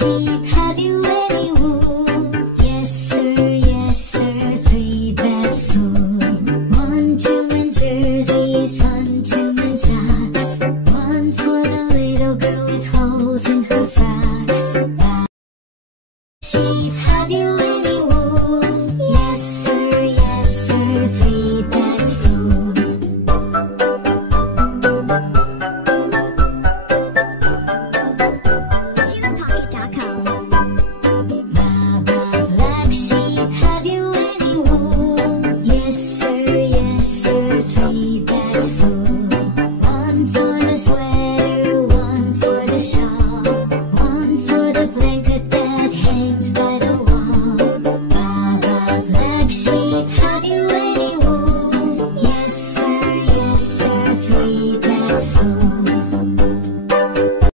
sheep, have you any wool? Yes sir, 3 bags full. 1, 2 men jerseys, 1, 2 men socks. 1 for the little girl with holes in her